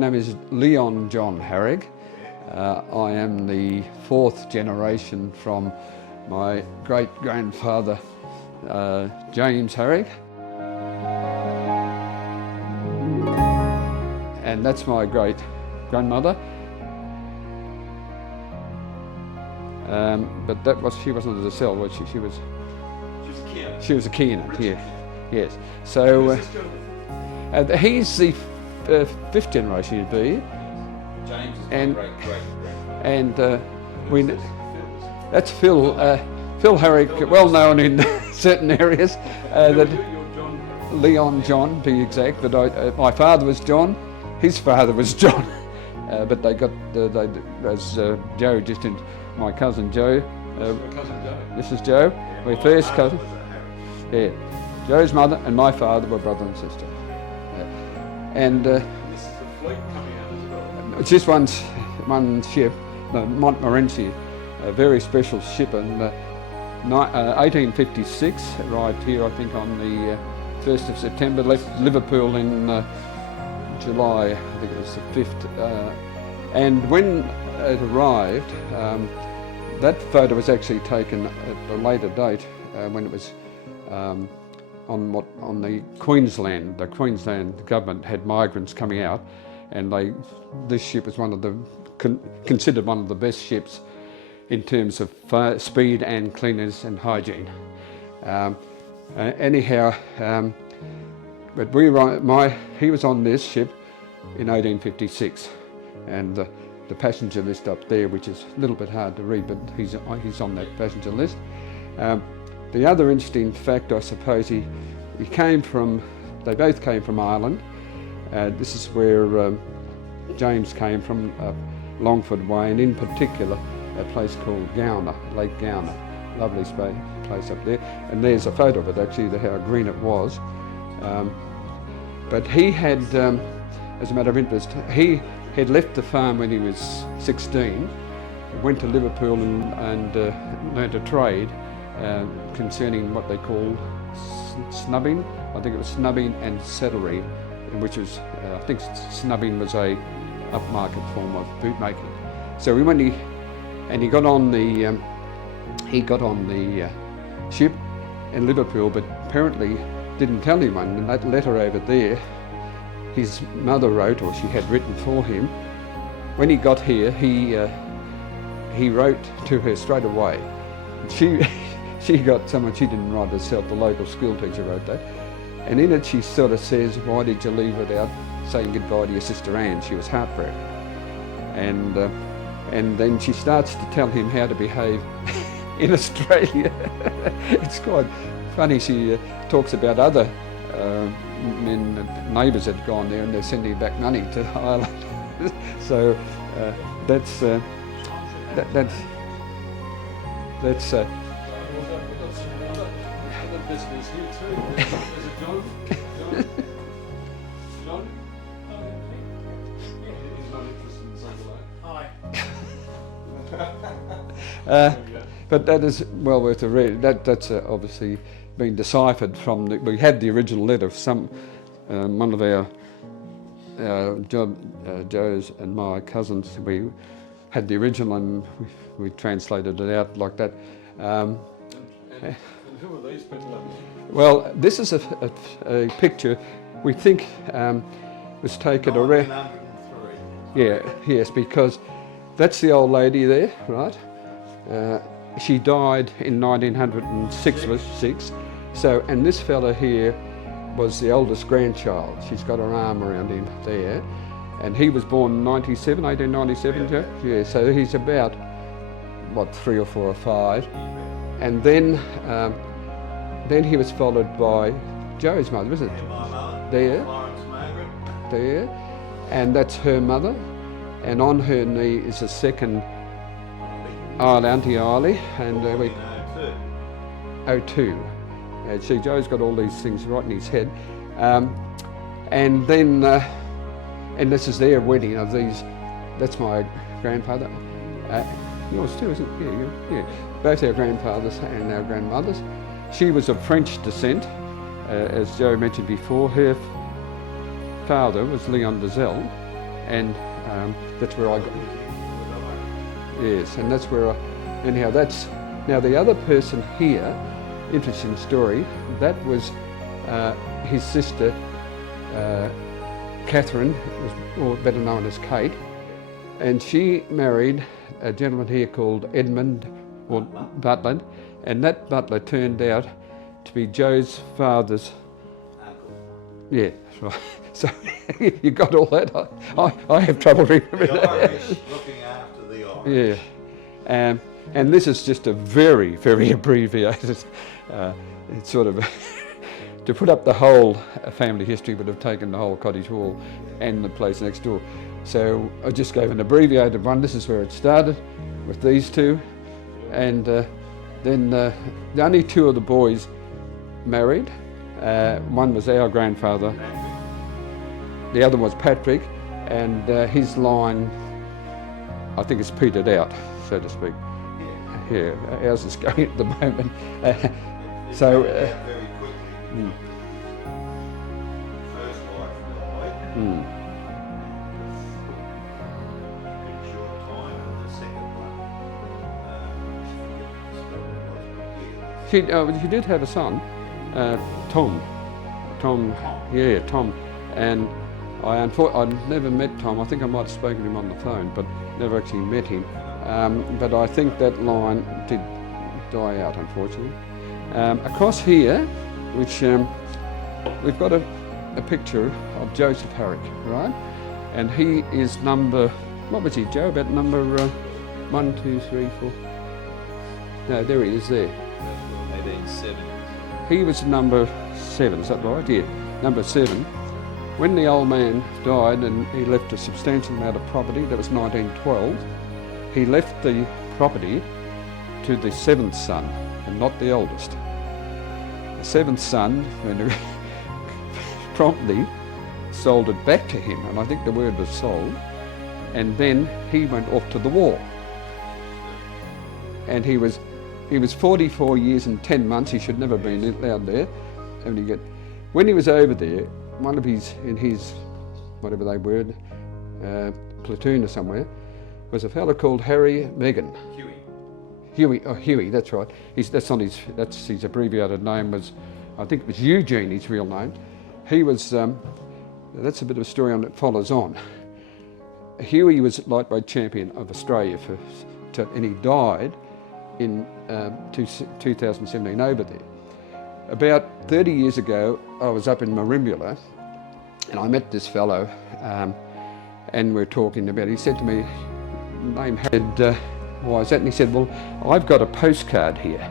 name is Leon John Harrick. I am the fourth generation from my great-grandfather, James Harrick. And that's my great-grandmother. But she wasn't a cell, was she? She was a Keilor, yeah. Yes. So he's the fifth generation to be. James is great. And that's Phil. Phil Harrick, well known in certain areas. Leon John, to be exact. But my father was John. His father was John. But they got as Joe, just in my cousin Joe. This is Joe. Yeah, my first cousin. Yeah. Joe's mother and my father were brother and sister. And this is a fleet coming out as well. it's just one ship, the Montmorency, a very special ship, and 1856 arrived here, I think, on the 1st of September, left Liverpool in July, I think it was the 5th. And when it arrived, that photo was actually taken at a later date when it was on the Queensland. The Queensland government had migrants coming out, and this ship was considered one of the best ships in terms of speed and cleanliness and hygiene. Anyhow, but he was on this ship in 1856, and the passenger list up there, which is a little bit hard to read, but he's on that passenger list. The other interesting fact, I suppose, they both came from Ireland. This is where James came from, Longford Way, and in particular a place called Gowna, Lake Gowna, lovely place up there. And there's a photo of it actually, how green it was. But he had, as a matter of interest, he had left the farm when he was 16, went to Liverpool and learned a trade concerning what they call snubbing. I think it was snubbing and saddlery, which was, I think snubbing was a upmarket form of bootmaking. So he got on the ship in Liverpool, but apparently didn't tell anyone. And that letter over there, his mother wrote, or she had written for him. When he got here, he wrote to her straight away. She got someone, she didn't write herself, the local school teacher wrote that. And in it she sort of says, why did you leave without saying goodbye to your sister Anne? She was heartbroken. And then she starts to tell him how to behave in Australia. It's quite funny. She talks about other neighbours that had gone there and they're sending back money to Ireland. So that's Listeners here too. There's a John. John? He's not interested in saying hello. Hi. But that is well worth a read. That's obviously been deciphered from we had the original letter from one of our Joe's and my cousins. We had the original and we translated it out like that. And who are these people? Well, this is a picture we think was taken around. 1903. Yeah, yes, because that's the old lady there, right? She died in 1906. So, and this fella here was the oldest grandchild. She's got her arm around him there, and he was born in 1897. Yeah. So he's about what, 3 or 4 or 5, and then he was followed by Joe's mother, isn't it? My mother. There. Florence Margaret. There, and that's her mother, and on her knee is a second Auntie Eiley, and we 02. See, Joe's got all these things right in his head, and then and this is their wedding of these. That's my grandfather, yours too, isn't it? Yeah. Both our grandfathers and our grandmothers. She was of French descent, as Joe mentioned before. Her father was Leon Dazelle, and that's where I got. Yes, and that's where I. Anyhow, that's now the other person here. Interesting story. That was his sister, Catherine, or better known as Kate, and she married a gentleman here called Edmund or Butler, and that Butler turned out to be Joe's father's uncle. Yeah, that's right. So you got all that. I have trouble remembering The that. Irish, looking after the Irish. Yeah, and this is just a very, very abbreviated. It's sort of to put up the whole family history would have taken the whole cottage wall and the place next door. So I just gave an abbreviated one. This is where it started with these two, and then the only two of the boys married. One was our grandfather, the other was Patrick, and his line, I think, is petered out, so to speak. Yeah, ours is going at the moment. So. Very quickly. First wife died. In short time, and the second one. She did have a son, Tom. Tom. And I never met Tom. I think I might have spoken to him on the phone, but never actually met him. But I think that line did die out, unfortunately. Across here, which we've got a picture of Joseph Harrick, right? And he is number, what was he, Joe? About number 1, 2, 3, 4. No, there he is there. 1870. He was number 7, is that right? Yeah, number 7. When the old man died and he left a substantial amount of property, that was 1912, he left the property to the 7th son and not the oldest. The 7th son promptly sold it back to him, and I think the word was sold, and then he went off to the war. And he was 44 years and 10 months. He should never have been allowed there. When he was over there, one of his, in his, whatever they were, platoon or somewhere, was a fellow called Harry Megan. Huey, that's right. That's his abbreviated name was, I think it was Eugene, his real name. He was, that's a bit of a story on that follows on. Huey was lightweight champion of Australia and he died in 2017 over there. About 30 years ago, I was up in Merimbula and I met this fellow and we're talking about, he said to me, name Harry, why is that? And he said, well, I've got a postcard here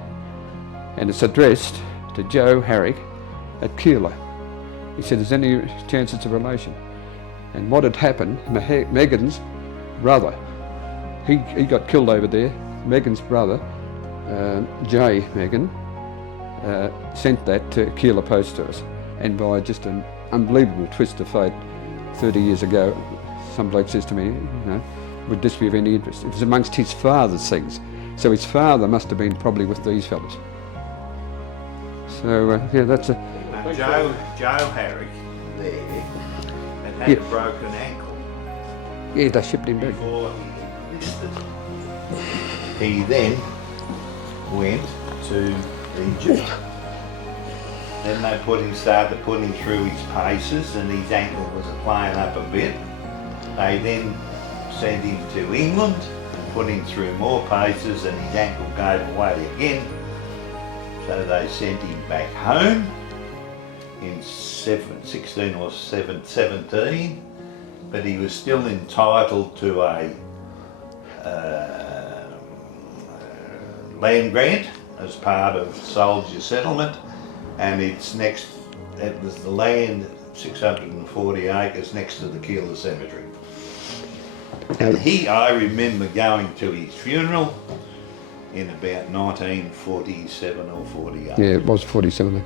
and it's addressed to Joe Harrick at Keilor. He said, is there any chance it's a relation? And what had happened, Megan's brother, he got killed over there. Megan's brother, Jay Megan, sent that to Keilor Post to us. And by just an unbelievable twist of fate, 30 years ago, some bloke says to me, would this be of any interest? It was amongst his father's things. So his father must have been probably with these fellas. So, yeah, that's a... And Joe Harrick there had a broken ankle. Yeah, they shipped him back. Before he enlisted. He then went to Egypt. Then they started putting him through his paces and his ankle was playing up a bit. They then sent him to England and put him through more paces and his ankle gave away again. So they sent him back home in 16 or 17, but he was still entitled to a land grant as part of soldier settlement, and it was the land, 640 acres next to the Keilor Cemetery. And I remember going to his funeral in about 1947 or 48. Yeah, it was 47.